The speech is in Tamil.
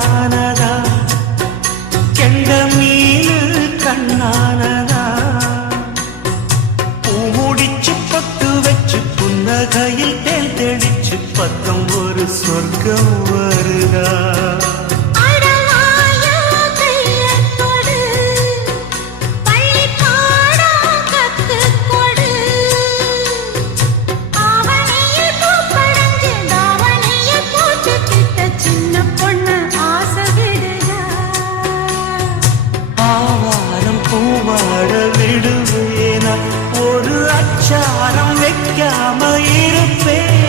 கண்ணானதா கெண்ட மீனு கண்ணானதா பூ முடிச்சு பட்டு வச்சு புன்னகையில் தேன் தெளிச்சு பக்கம் ஒரு சொர்க்கம் வருதா வாழ விடுவேனா ஒரு அச்சாரம் வைக்காம இருப்பேன்